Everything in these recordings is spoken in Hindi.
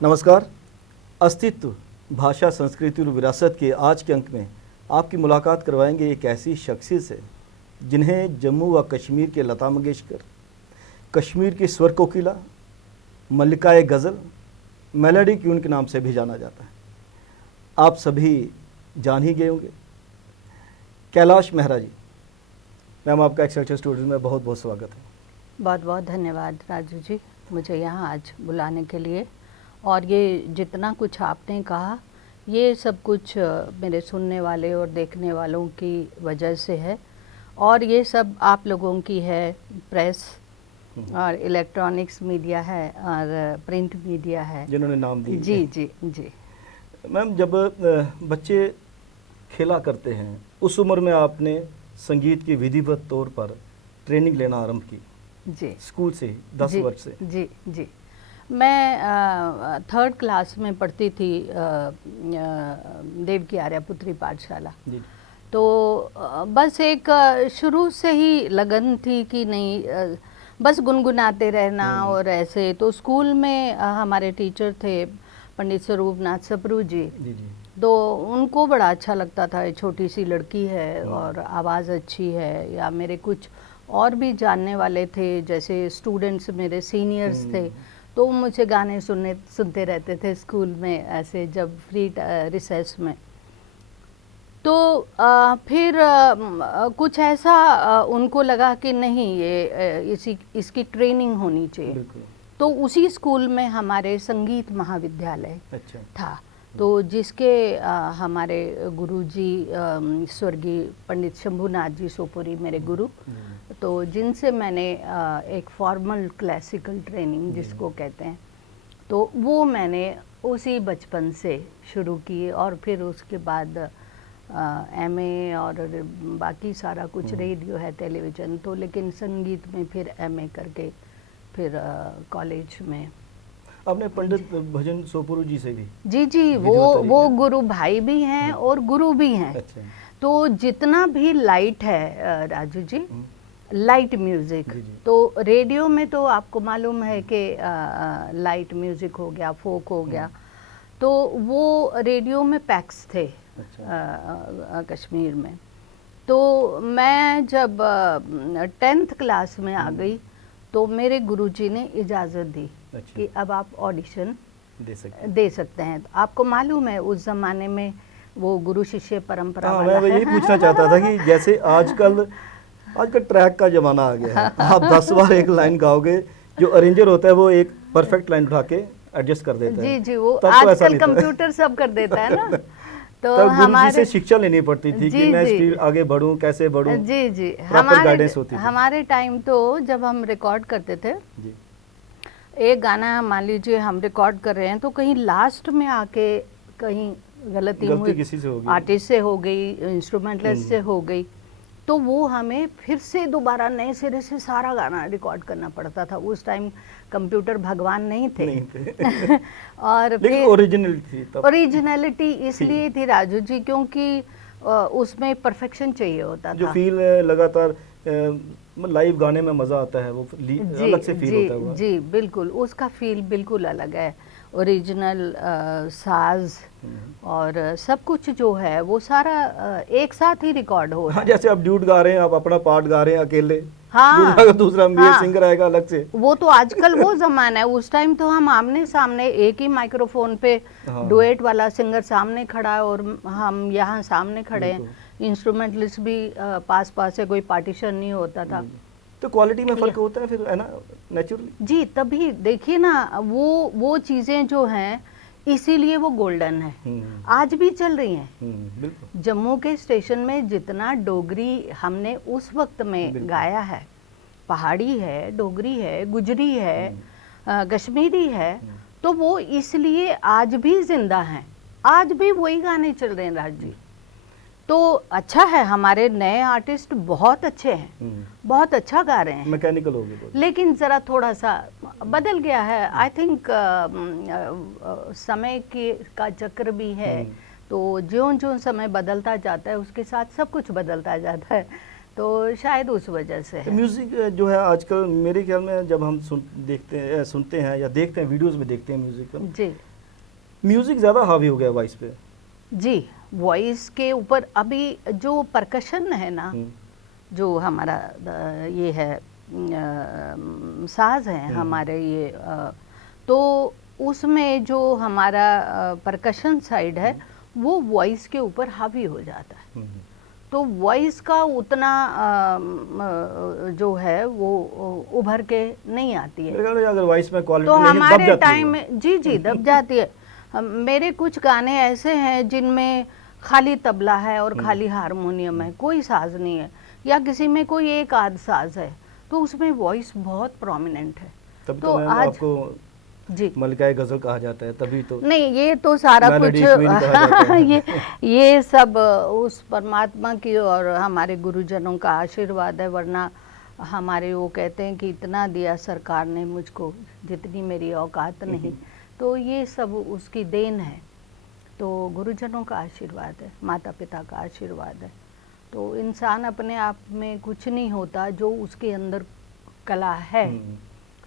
नमस्कार। अस्तित्व, भाषा, संस्कृति और विरासत के आज के अंक में आपकी मुलाकात करवाएंगे एक ऐसी शख्सियत से जिन्हें जम्मू व कश्मीर के लता मंगेशकर, कश्मीर की स्वर कोकिला, मल्लिका गज़ल, मेलोडी क्वीन के नाम से भी जाना जाता है। आप सभी जान ही गए होंगे, कैलाश मेहरा जी। मैम, आपका एक्सेलसियर स्टूडियो में बहुत बहुत स्वागत है। बहुत बहुत धन्यवाद राजू जी, मुझे यहाँ आज बुलाने के लिए। और ये जितना कुछ आपने कहा, ये सब कुछ मेरे सुनने वाले और देखने वालों की वजह से है, और ये सब आप लोगों की है, प्रेस और इलेक्ट्रॉनिक्स मीडिया है और प्रिंट मीडिया है, जिन्होंने नाम दिए। जी जी जी। मैम, जब बच्चे खेला करते हैं उस उम्र में आपने संगीत की विधिवत तौर पर ट्रेनिंग लेना आरंभ की जी, स्कूल से 10 वर्ष से। जी जी। मैं 3rd क्लास में पढ़ती थी देव की आर्यपुत्री पाठशाला। तो बस एक शुरू से ही लगन थी कि नहीं, बस गुनगुनाते रहना। और ऐसे तो स्कूल में हमारे टीचर थे पंडित स्वरूपनाथ सप्रू जी। तो उनको बड़ा अच्छा लगता था, ये छोटी सी लड़की है और आवाज़ अच्छी है। या मेरे कुछ और भी जानने वाले थे, जैसे स्टूडेंट्स मेरे सीनियर्स थे, तो मुझे गाने सुनते रहते थे स्कूल में, ऐसे जब फ्री रिसेस में। तो फिर कुछ ऐसा उनको लगा कि नहीं, ये इसकी ट्रेनिंग होनी चाहिए। तो उसी स्कूल में हमारे संगीत महाविद्यालय था, तो जिसके हमारे गुरुजी स्वर्गीय पंडित शंभुनाथ जी सोपुरी मेरे गुरु, तो जिनसे मैंने एक फॉर्मल क्लासिकल ट्रेनिंग जिसको कहते हैं, तो वो मैंने उसी बचपन से शुरू की। और फिर उसके बाद एमए और बाकी सारा कुछ, रेडियो है, टेलीविज़न, तो लेकिन संगीत में फिर एमए करके फिर कॉलेज में। आपने पंडित भजन सोपुरू जी से भी? जी जी, वो गुरु भाई भी हैं और गुरु भी हैं। अच्छा। तो जितना भी लाइट है राजू जी, लाइट म्यूज़िक, तो रेडियो में तो आपको मालूम है कि लाइट म्यूज़िक हो गया, फोक हो गया, तो वो रेडियो में पैक्स थे। अच्छा। कश्मीर में। तो मैं जब 10th क्लास में आ गई, तो मेरे गुरुजी ने इजाज़त दी कि अब आप ऑडिशन दे सकते हैं। तो आपको मालूम है उस ज़माने में वो गुरु शिष्य परंपरा वाला। मैं यही पूछना चाहता था कि जैसे आजकल ट्रैक का ज़माना आ गया है, आप 10 बार एक लाइन गाओगे, जो अरेंजर होता है वो एक परफेक्ट लाइन उठा के एडजस्ट कर देता है। जी जी, वो आजकल कंप्यूटर सब कर देता है ना। तो हमारे से शिक्षा लेनी पड़ती थी कि मैं स्पीड आगे बढ़ूं, कैसे बढ़ूं। जी जी, गाइडेंस होती थी। हमारे टाइम तो जब हम रिकॉर्ड करते थे जी, एक गाना मान लीजिए हम रिकॉर्ड कर रहे हैं, तो कहीं लास्ट में आके कहीं गलती किसी से हो गई, आर्टिस्ट से हो गई, इंस्ट्रूमेंटलिस्ट से हो गई, तो वो हमें फिर से दोबारा नए सिरे से सारा गाना रिकॉर्ड करना पड़ता था। उस टाइम कंप्यूटर भगवान नहीं थे। और फिर ओरिजिनलिटी इसलिए थी राजू जी, क्योंकि उसमें परफेक्शन चाहिए होता था। जो फील लगातार लाइव गाने में मज़ा आता है, वो अलग से फील होता है। जी बिल्कुल, उसका फील बिल्कुल अलग है। ओरिजिनल साज और सब कुछ जो है वो सारा एक साथ ही रिकॉर्ड हो रहा है। जैसे आप ड्यूट गा रहे हैं, आप अपना पार्ट गा रहे हैं अकेले, दूसरा सिंगर आएगा अलग से। वो तो आजकल वो जमाना है। उस टाइम तो हम आमने सामने एक ही माइक्रोफोन पे डुएट वाला सिंगर सामने खड़ा है और हम यहाँ सामने खड़े हैं। इंस्ट्रूमेंटलिस्ट भी पास है, कोई पार्टीशन नहीं होता था। तो क्वालिटी में फर्क होता है फिर, है ना, नेचुरली। जी, तभी देखिए ना, वो चीजें जो हैं, इसीलिए वो गोल्डन है, आज भी चल रही हैं। जम्मू के स्टेशन में जितना डोगरी हमने उस वक्त में गाया है, पहाड़ी है, डोगरी है, गुजरी है, कश्मीरी है, तो वो इसलिए आज भी जिंदा हैं, आज भी वही गाने चल रहे हैं राज जी। तो अच्छा है, हमारे नए आर्टिस्ट बहुत अच्छे हैं, बहुत अच्छा गा रहे हैं, मैकेनिकल हो गए, लेकिन ज़रा थोड़ा सा बदल गया है। आई थिंक समय का चक्र भी है, तो ज्यों समय बदलता जाता है उसके साथ सब कुछ बदलता जाता है, तो शायद उस वजह से है। म्यूज़िक जो है आजकल मेरे ख्याल में जब हम सुनते हैं या देखते हैं वीडियोस में देखते हैं म्यूज़िक, जी, म्यूजिक ज़्यादा हावी हो गया वॉइस पे। जी, वॉइस के ऊपर अभी जो परकशन है ना, जो हमारा ये है साज है हमारे ये, तो उसमें जो हमारा परकशन साइड है वो वॉइस के ऊपर हावी हो जाता है। तो वॉइस का उतना जो है वो उभर के नहीं आती है। अगर वॉइस में क्वालिटी तो नहीं हमारे टाइम में जी दब जाती है। मेरे कुछ गाने ऐसे हैं जिनमें खाली तबला है और खाली हारमोनियम है, कोई साज नहीं है, या किसी में कोई एक आध साज है, तो उसमें वॉइस बहुत प्रोमिनेंट है। तब तो आज आपको जी मलिकाए गजल कहा जाता है, तभी तो नहीं, ये तो सारा कुछ ये सब उस परमात्मा की और हमारे गुरुजनों का आशीर्वाद है, वरना हमारे वो कहते हैं कि इतना दिया सरकार ने मुझको जितनी मेरी औकात नहीं, तो ये सब उसकी देन है। तो गुरुजनों का आशीर्वाद है, माता पिता का आशीर्वाद है। तो इंसान अपने आप में कुछ नहीं होता, जो उसके अंदर कला है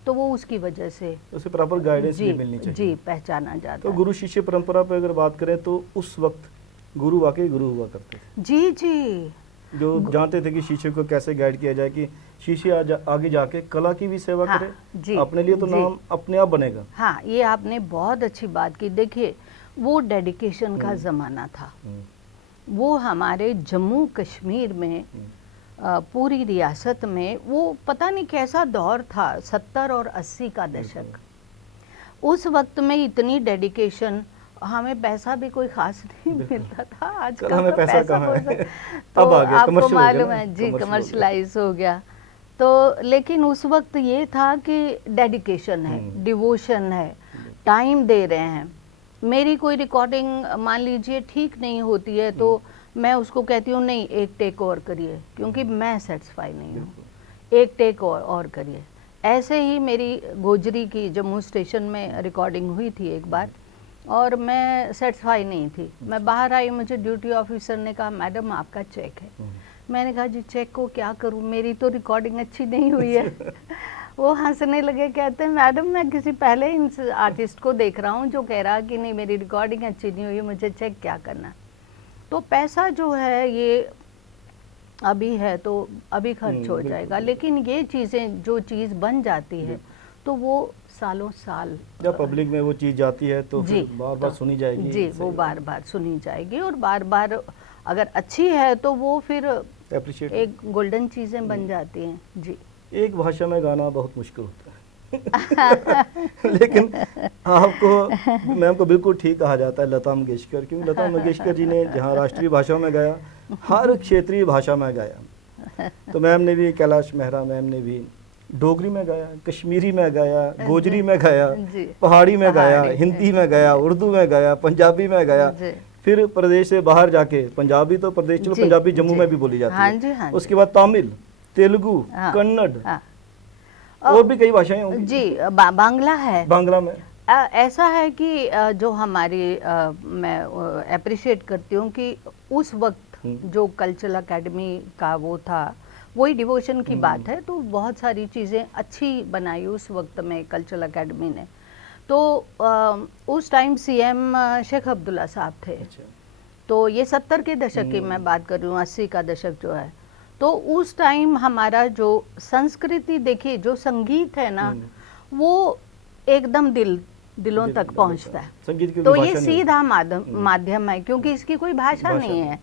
तो वो उसकी वजह से उसे प्रॉपर गाइडेंस भी मिलनी चाहिए। जी, पहचाना जाता तो है। गुरु शिष्य परंपरा पे अगर बात करें तो उस वक्त गुरु वाकई गुरु हुआ करते थे। जी जो जानते थे कि शिष्य को कैसे गाइड किया जाए कि शिष्य आगे जाके कला की भी सेवा करे, जी, अपने लिए तो नाम अपने आप बनेगा। हाँ, ये आपने बहुत अच्छी बात की। देखिए, वो डेडिकेशन का ज़माना था। वो हमारे जम्मू कश्मीर में पूरी रियासत में वो पता नहीं कैसा दौर था, 70 और 80 का दशक। उस वक्त में इतनी डेडिकेशन, हमें पैसा भी कोई खास नहीं मिलता था। आज का हमें पैसा कहाँ है? तो अब आ गया, आपको मालूम ना? है जी, कमर्शलाइज हो गया। तो लेकिन उस वक्त ये था कि डेडिकेशन है, डिवोशन है, टाइम दे रहे हैं। मेरी कोई रिकॉर्डिंग मान लीजिए ठीक नहीं होती है तो मैं उसको कहती हूँ नहीं, एक टेक और करिए, क्योंकि मैं सेटिस्फाई नहीं हूँ, एक टेक और करिए। ऐसे ही मेरी गोजरी की जम्मू स्टेशन में रिकॉर्डिंग हुई थी एक बार, और मैं सेटिस्फाई नहीं थी। मैं बाहर आई, मुझे ड्यूटी ऑफिसर ने कहा मैडम आपका चेक है। मैंने कहा जी चेक को क्या करूँ, मेरी तो रिकॉर्डिंग अच्छी नहीं हुई है। वो हंसने लगे, कहते हैं मैडम मैं किसी पहले आर्टिस्ट को देख रहा हूँ जो कह रहा कि नहीं मेरी रिकॉर्डिंग अच्छी नहीं हुई, मुझे चेक क्या करना। तो पैसा जो है ये अभी है तो अभी खर्च हो जाएगा, लेकिन ये चीज़ें जो चीज़ बन जाती है तो वो सालों साल जब पब्लिक में वो चीज़ जाती है तो फिर बार बार सुनी जाएगी। जी, वो बार बार सुनी जाएगी, और बार बार अगर अच्छी है तो वो फिर एक गोल्डन चीज़ें बन जाती हैं। जी, एक भाषा में गाना बहुत मुश्किल होता है। लेकिन आपको मैम को बिल्कुल ठीक कहा जाता है लता मंगेशकर, क्योंकि लता मंगेशकर जी ने जहाँ राष्ट्रीय भाषा में गाया, हर क्षेत्रीय भाषा में गाया। तो मैम ने भी, कैलाश मेहरा मैम ने भी डोगरी में गाया, कश्मीरी में गाया, गोजरी में गाया, पहाड़ी में गाया, हिंदी में गाया, उर्दू में गाया, पंजाबी में गाया। फिर प्रदेश से बाहर जाके पंजाबी तो प्रदेश, चलो पंजाबी जम्मू में भी बोली जाती है, उसके बाद तमिल, तेलुगु, कन्नड़ और भी कई भाषाएं होंगी। जी, बांग्ला है, बांग्ला में ऐसा है कि जो हमारी मैं अप्रिशिएट करती हूँ कि उस वक्त जो कल्चरल एकेडमी का वो था, वही डिवोशन की बात है, तो बहुत सारी चीज़ें अच्छी बनाई उस वक्त में कल्चरल एकेडमी ने। तो उस टाइम सीएम शेख अब्दुल्ला साहब थे। तो ये 70 के दशक की मैं बात कर रही हूँ, 80 का दशक जो है, तो उस टाइम हमारा जो संस्कृति देखिए, जो संगीत है ना वो एकदम दिलों तक पहुंचता है। तो ये सीधा माध्यम है, क्योंकि इसकी कोई भाषा नहीं है।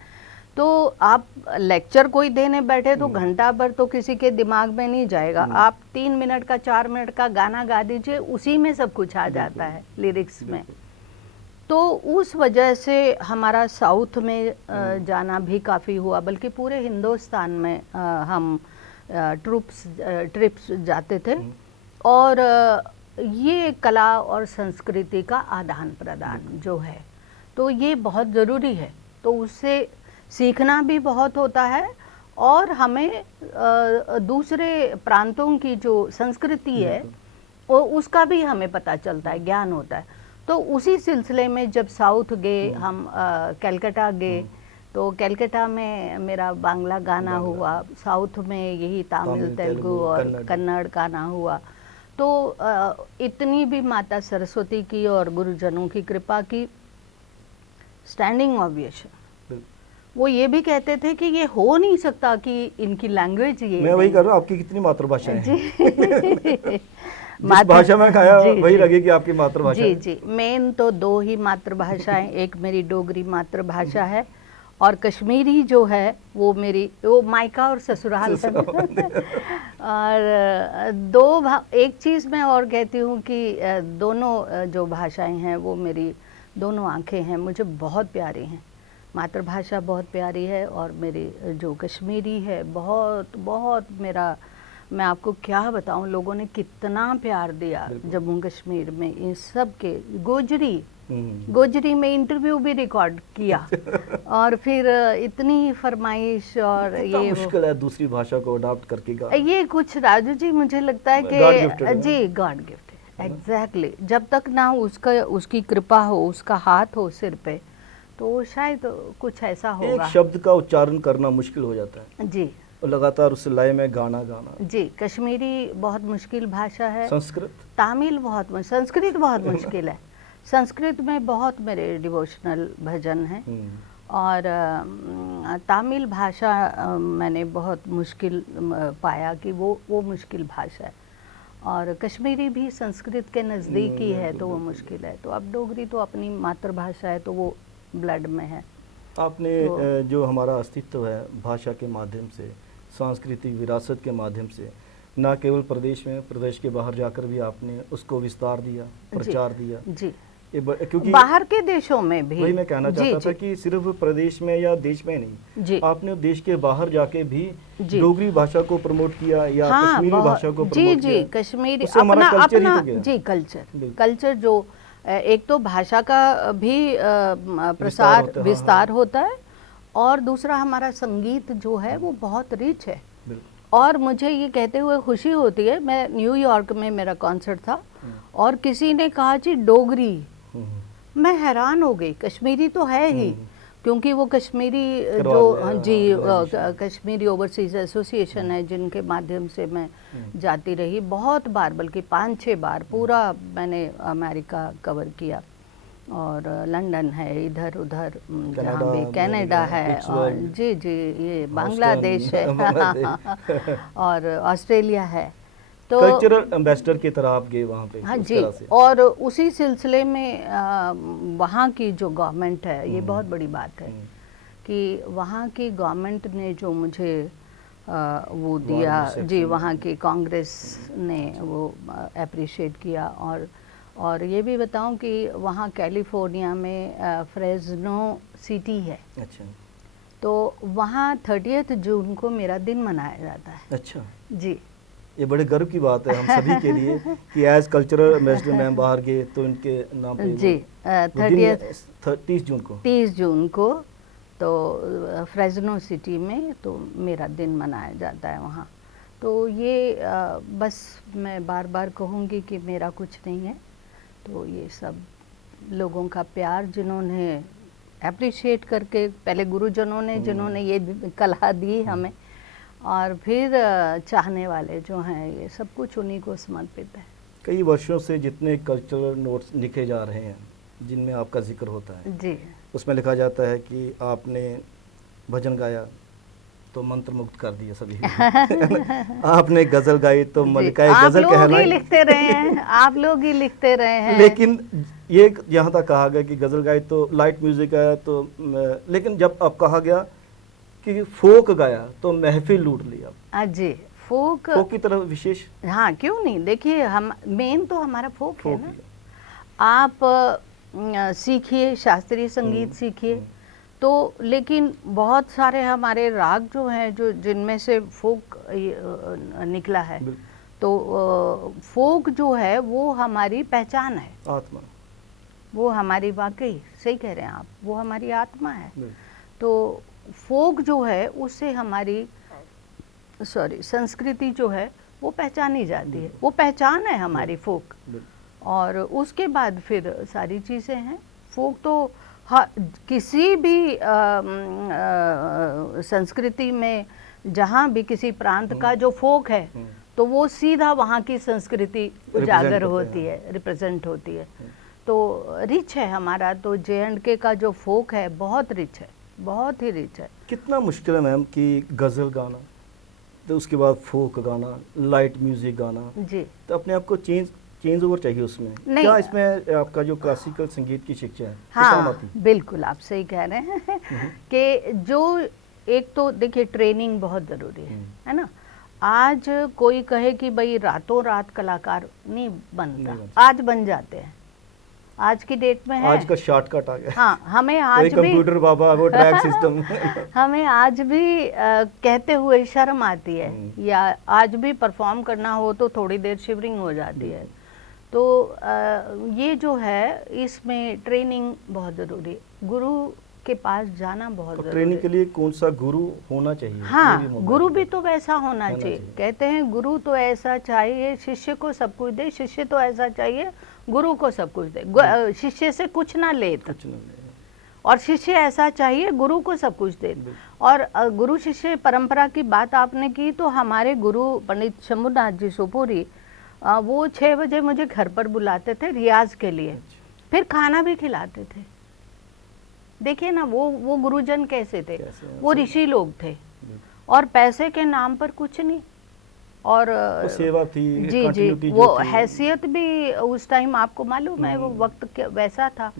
तो आप लेक्चर कोई देने बैठे तो घंटा भर तो किसी के दिमाग में नहीं जाएगा। आप 3 मिनट का 4 मिनट का गाना गा दीजिए, उसी में सब कुछ आ जाता है लिरिक्स में। तो उस वजह से हमारा साउथ में जाना भी काफ़ी हुआ, बल्कि पूरे हिंदुस्तान में हम ट्रिप्स जाते थे, और ये कला और संस्कृति का आदान प्रदान जो है तो ये बहुत ज़रूरी है। तो उससे सीखना भी बहुत होता है, और हमें दूसरे प्रांतों की जो संस्कृति है वो उसका भी हमें पता चलता है, ज्ञान होता है। तो उसी सिलसिले में जब साउथ गए हम, कलकत्ता गए, तो कलकत्ता में मेरा बांग्ला गाना हुआ, साउथ में यही तमिल, तेलुगु और कन्नड़ गाना हुआ। तो इतनी भी माता सरस्वती की और गुरुजनों की कृपा की स्टैंडिंग ऑब्जेक्शन। वो ये भी कहते थे कि ये हो नहीं सकता कि इनकी लैंग्वेज ये। मैं वही कर रहा हूँ, आपकी कितनी मातृभाषाएं हैं? जिस भाषा में खाया वही लगे कि आपकी मातृभाषा जी जी, मेन तो 2 ही मातृभाषाएं, एक मेरी डोगरी मातृभाषा है और कश्मीरी जो है वो मेरी वो मायका और ससुराल है। और एक चीज़ मैं और कहती हूँ कि दोनों जो भाषाएं हैं वो मेरी दोनों आंखें हैं, मुझे बहुत प्यारी हैं। मातृभाषा बहुत प्यारी है और मेरी जो कश्मीरी है बहुत बहुत मेरा, मैं आपको क्या बताऊं, लोगों ने कितना प्यार दिया जम्मू कश्मीर में इन सब के। गोजरी में इंटरव्यू भी रिकॉर्ड किया और फिर इतनी फरमाइश। और ये मुश्किल है दूसरी भाषा को अडॉप्ट करके ये कुछ राजू जी मुझे लगता है कि जी गॉड गिफ्ट है। एग्जैक्टली, जब तक ना उसकी कृपा हो, उसका हाथ हो सिर पे, तो शायद कुछ ऐसा होगा। एक शब्द का उच्चारण करना मुश्किल हो जाता है जी, लगातार उस लय में गाना जी। कश्मीरी बहुत मुश्किल भाषा है। संस्कृत, तमिल संस्कृत बहुत मुश्किल है। संस्कृत में बहुत मेरे डिवोशनल भजन हैं और तमिल भाषा मैंने बहुत मुश्किल पाया कि वो मुश्किल भाषा है। और कश्मीरी भी संस्कृत के नज़दीकी है तो वो मुश्किल है। तो अब डोगरी तो अपनी मातृभाषा है तो वो ब्लड में है। आपने जो हमारा अस्तित्व है भाषा के माध्यम से, सांस्कृतिक विरासत के माध्यम से, ना केवल प्रदेश में, प्रदेश के बाहर जाकर भी आपने उसको विस्तार दिया, प्रचार दिया जी। क्योंकि बाहर के देशों में भी, वही मैं कहना चाहता था कि सिर्फ प्रदेश में या देश में नहीं, आपने देश के बाहर जाके भी डोगरी भाषा को प्रमोट किया या कश्मीरी भाषा को प्रमोट किया। जी, कश्मीरी अपना जी कल्चर जो एक तो भाषा का भी प्रसार विस्तार होता है और दूसरा हमारा संगीत जो है वो बहुत रिच है। और मुझे ये कहते हुए खुशी होती है, मैं न्यूयॉर्क में मेरा कॉन्सर्ट था और किसी ने कहा जी डोगरी, मैं हैरान हो गई। कश्मीरी तो है ही, क्योंकि वो कश्मीरी जो जी कश्मीरी ओवरसीज एसोसिएशन है जिनके माध्यम से मैं जाती रही बहुत बार, बल्कि 5-6 बार पूरा मैंने अमेरिका कवर किया और लंदन है, इधर उधर जहाँ भी कनाडा है और जी ये बांग्लादेश है और ऑस्ट्रेलिया है। तो कल्चरल एम्बेसडर की तरह आप गए वहाँ पे। हाँ जी, और उसी सिलसिले में वहाँ की जो गवर्नमेंट है, ये बहुत बड़ी बात है कि वहाँ की गवर्नमेंट ने जो मुझे वो दिया जी, वहाँ की कांग्रेस ने वो अप्रिशिएट किया। और ये भी बताऊं कि वहाँ कैलिफोर्निया में फ्रेज़नो सिटी है। अच्छा। तो वहाँ 30 जून को मेरा दिन मनाया जाता है। अच्छा जी, ये बड़े गर्व की बात है हम सभी के लिए कि एज कल्चरल एम्बेसडर में बाहर गए तो इनके नाम पे जी 30 जून को तो फ्रेज़नो सिटी में तो मेरा दिन मनाया जाता है वहाँ। तो ये बस मैं बार बार कहूँगी कि मेरा कुछ नहीं है, तो ये सब लोगों का प्यार जिन्होंने अप्रिशिएट करके, पहले गुरुजनों ने जिन्होंने ये कला दी हमें, और फिर चाहने वाले जो हैं, ये सब कुछ उन्हीं को समर्पित है। कई वर्षों से जितने कल्चरल नोट्स लिखे जा रहे हैं जिनमें आपका जिक्र होता है जी, उसमें लिखा जाता है कि आपने भजन गाया तो मंत्र मुक्त कर दिया सभी आपने गजल गाई तो मलिकाए गजल कहलाई। आप लोग ही लिखते रहे हैं, आप लोग ही लिखते रहे हैं। लेकिन ये यहाँ तक कहा गया कि गजल गाई तो लाइट म्यूजिक है, तो लेकिन जब अब कहा गया कि फोक गाया तो महफिल लूट लिया। जी, फोक की तरफ विशेष, हाँ क्यों नहीं। देखिए हम मेन तो हमारा फोक है ना। आप सीखिए, शास्त्रीय संगीत सीखिए तो, लेकिन बहुत सारे हमारे राग जो हैं जो जिनमें से फोक निकला है, तो फोक जो है वो हमारी पहचान है, आत्मा, वो हमारी, वाकई सही कह रहे हैं आप, वो हमारी आत्मा है। तो फोक जो है उससे हमारी संस्कृति जो है वो पहचानी जाती है, वो पहचान है हमारी फोक। और उसके बाद फिर सारी चीज़ें हैं। फोक तो किसी भी संस्कृति में, जहाँ भी किसी प्रांत का जो फोक है तो वो सीधा वहाँ की संस्कृति उजागर होती है, रिप्रेजेंट होती है। तो रिच है हमारा, तो J&K का जो फोक है बहुत रिच है, बहुत ही रिच है। कितना मुश्किल है मैम कि गज़ल गाना, तो उसके बाद फोक गाना, लाइट म्यूजिक गाना जी, तो अपने आप को चेंज ओवर चाहिए उसमें। नहीं, क्या इसमें आपका जो क्लासिकल संगीत की शिक्षा है वो काम हाँ आती? बिल्कुल आप सही कह रहे हैं कि जो एक तो देखिए ट्रेनिंग बहुत ज़रूरी है ना। आज कोई कहे कि भाई रातों रात कलाकार नहीं बनता, आज बन जाते हैं, आज की डेट में है। आज का शॉर्टकट आ गया। हाँ, हमें आज भी कंप्यूटर बाबा, वो ट्रैक सिस्टम हमें आज भी कहते हुए शर्म आती है, या आज भी परफॉर्म करना हो तो थोड़ी देर शिवरिंग हो जाती है। तो ये जो है इसमें ट्रेनिंग बहुत ज़रूरी है, गुरु के पास जाना बहुत ज़रूरी है। ट्रेनिंग के लिए कौन सा गुरु होना चाहिए? हाँ, गुरु भी तो वैसा होना चाहिए। कहते हैं गुरु तो ऐसा चाहिए शिष्य को सब कुछ दे, शिष्य तो ऐसा चाहिए गुरु को सब कुछ दे, शिष्य से कुछ ना ले, और शिष्य ऐसा चाहिए गुरु को सब कुछ दे। और गुरु शिष्य परंपरा की बात आपने की, तो हमारे गुरु पंडित शंभुनाथ जी सोपोरी, वो 6 बजे मुझे घर पर बुलाते थे रियाज के लिए, फिर खाना भी खिलाते थे। देखिए ना वो गुरुजन कैसे थे, वो ऋषि लोग थे, और पैसे के नाम पर कुछ नहीं, और सेवा थी, जी, वो हैसियत भी उस टाइम आपको मालूम है वो वक्त वैसा था,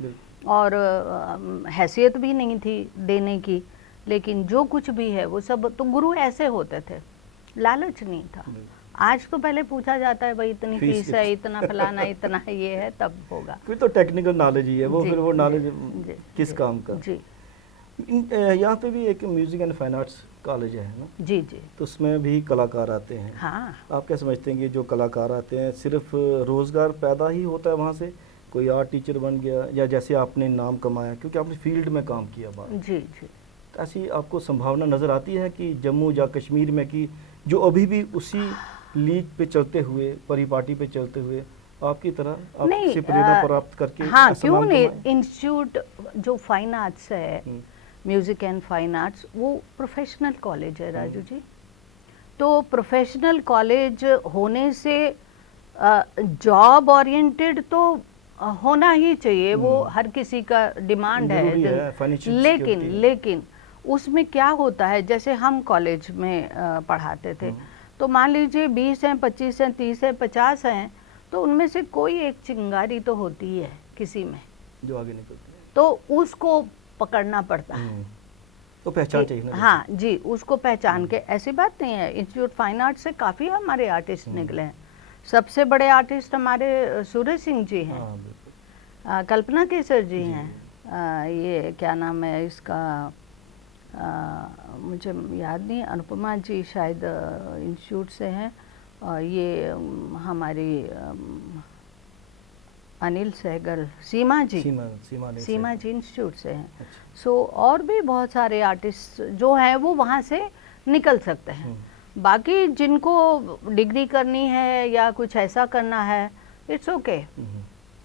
और हैसियत भी नहीं थी देने की, लेकिन जो कुछ भी है वो सब तो गुरु ऐसे होते थे, लालच नहीं था। आज तो पहले पूछा जाता है भाई इतनी फीस है, इतना फलाना, इतना ये है, तब होगा। कोई तो टेक्निकल नॉलेज ही है वो, फिर वो नॉलेज किस काम का। जी, यहाँ पे भी एक music and fine arts college है ना? जी जी, तो उसमें भी कलाकार आते हैं। हाँ, आप क्या समझते हैं कि जो कलाकार आते हैं सिर्फ रोजगार पैदा ही होता है वहाँ से, कोई आर्ट टीचर बन गया, या जैसे आपने नाम कमाया क्योंकि आपने फील्ड में काम किया बाहर, जी जी, तो ऐसी आपको संभावना नज़र आती है कि जम्मू या कश्मीर में कि जो अभी भी उसी लीग पे चलते हुए, परिपाटी पे चलते हुए आपकी तरह आपसे प्रेरणा प्राप्त करके? हाँ, क्यों नहीं। इंस्टीट्यूट जो फाइन आर्ट्स है, म्यूजिक एंड फाइन आर्ट्स, वो प्रोफेशनल कॉलेज है राजू जी। तो प्रोफेशनल कॉलेज होने से जॉब ओरिएंटेड तो होना ही चाहिए, वो हर किसी का डिमांड है। लेकिन उसमें क्या होता है, जैसे हम कॉलेज में पढ़ाते थे, तो मान लीजिए 20 हैं, 25 हैं, 30 हैं, 50 हैं, तो उनमें से कोई एक चिंगारी तो होती ही है किसी में जो आगे निकलती है, तो उसको पकड़ना पड़ता है, तो पहचान चाहिए ना। हाँ जी, उसको पहचान के, ऐसी बात नहीं है, इंस्टीट्यूट फाइन आर्ट से काफ़ी हमारे आर्टिस्ट निकले हैं। सबसे बड़े आर्टिस्ट हमारे सूरज सिंह जी हैं, कल्पना केसर जी हैं, ये क्या नाम है इसका, मुझे याद नहीं, अनुपमा जी शायद इंस्टीट्यूट से हैं, और ये हमारी अनिल सहगल, सीमा जी इंस्टीट्यूट से हैं। अच्छा। सो और भी बहुत सारे आर्टिस्ट जो हैं वो वहाँ से निकल सकते हैं। बाकी जिनको डिग्री करनी है या कुछ ऐसा करना है, इट्स ओके।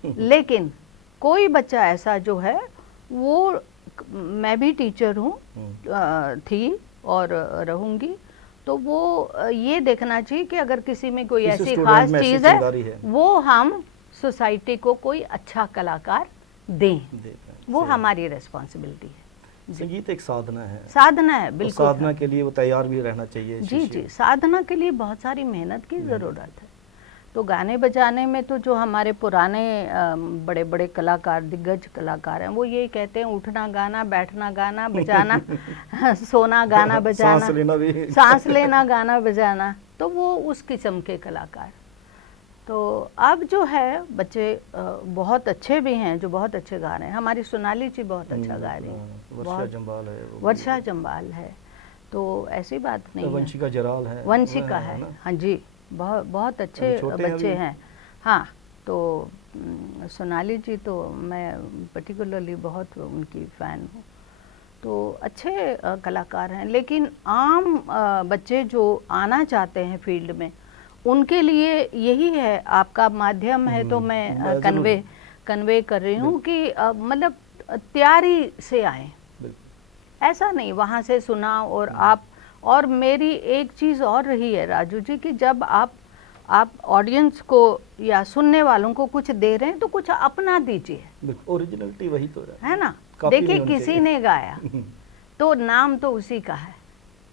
लेकिन कोई बच्चा ऐसा जो है, वो मैं भी टीचर हूँ, थी और रहूँगी, तो वो ये देखना चाहिए कि अगर किसी में कोई ऐसी खास चीज़ है, वो हम सोसाइटी को कोई अच्छा कलाकार दें, वो हमारी रिस्पॉन्सिबिलिटी है। संगीत एक साधना है, बिल्कुल। साधना के लिए वो तैयार भी रहना चाहिए। जी, साधना के लिए बहुत सारी मेहनत की ज़रूरत है। तो गाने बजाने में तो जो हमारे पुराने बड़े बड़े कलाकार, दिग्गज कलाकार हैं, वो यही कहते हैं, उठना गाना, बैठना गाना बजाना, सोना गाना बजाना, सांस लेना गाना बजाना, तो वो उस किस्म के कलाकार। तो अब जो है बच्चे बहुत अच्छे भी हैं, जो बहुत अच्छे गा रहे हैं। हमारी सोनाली जी बहुत अच्छा गा रही है, वर्षा जम्बाल है, तो ऐसी बात नहीं है। वंशिका जराल है, वंशिका है, हाँ जी, बहुत अच्छे बच्चे हैं। हाँ, तो सोनाली जी तो मैं पर्टिकुलरली बहुत उनकी फ़ैन हूँ। तो अच्छे कलाकार हैं, लेकिन आम बच्चे जो आना चाहते हैं फील्ड में, उनके लिए यही है, आपका माध्यम है तो मैं कन्वे कर रही हूँ कि मतलब तैयारी से आए, ऐसा नहीं वहाँ से सुना और आप। और मेरी एक चीज़ और रही है राजू जी कि जब आप आप ऑडियंस को या सुनने वालों को कुछ दे रहे हैं तो कुछ अपना दीजिए। ओरिजिनलिटी वही तो है ना। देखिए किसी ने गाया तो नाम तो उसी का है।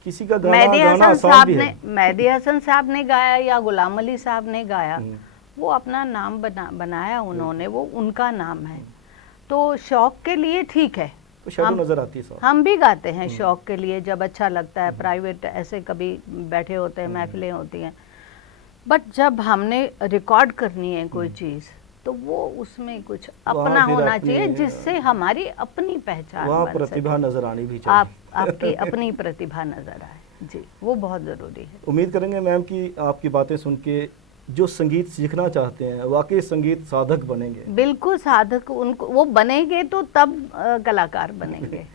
किसी का गाना आसान भी है। मेहदी हसन साहब ने गाया या गुलाम अली साहब ने गाया, वो अपना नाम बनाया उन्होंने, वो उनका नाम है। तो शौक के लिए ठीक है, तो शैडो नजर आती है। हम भी गाते हैं शौक के लिए, जब अच्छा लगता है। प्राइवेट ऐसे कभी बैठे होते हैं, महफिलें होती हैं, बट जब हमने रिकॉर्ड करनी है कोई चीज़ तो वो उसमें कुछ अपना होना चाहिए, जिससे हमारी अपनी पहचान बन प्रतिभा नजर आनी भी चाहिए। आपकी अपनी प्रतिभा नजर आए जी, वो बहुत ज़रूरी है। उम्मीद करेंगे मैम कि आपकी बातें सुन के जो संगीत सीखना चाहते हैं वाकई संगीत साधक बनेंगे। बिल्कुल साधक, उनको वो बनेंगे तो तब कलाकार बनेंगे।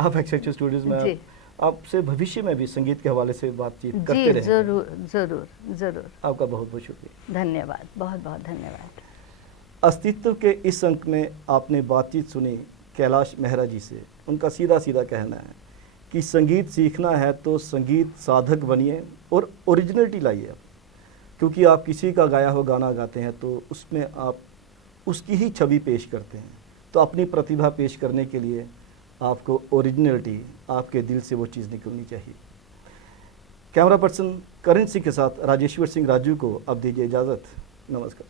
आप एक्सेंचर स्टूडियोज में आपसे भविष्य में भी संगीत के हवाले से बातचीत करते रहें। जरूर जरूर जरूर। आपका बहुत बहुत शुक्रिया। धन्यवाद, बहुत बहुत धन्यवाद। अस्तित्व के इस अंक में आपने बातचीत सुनी कैलाश मेहरा जी से। उनका सीधा सीधा कहना है कि संगीत सीखना है तो संगीत साधक बनिए और ओरिजिनलिटी लाइए, क्योंकि आप किसी का गाया हुआ गाना गाते हैं तो उसमें आप उसकी ही छवि पेश करते हैं। तो अपनी प्रतिभा पेश करने के लिए आपको ओरिजिनलिटी, आपके दिल से वो चीज़ निकलनी चाहिए। कैमरा पर्सन करण सिंह के साथ राजेश्वर सिंह राजू को अब दीजिए इजाज़त। नमस्कार।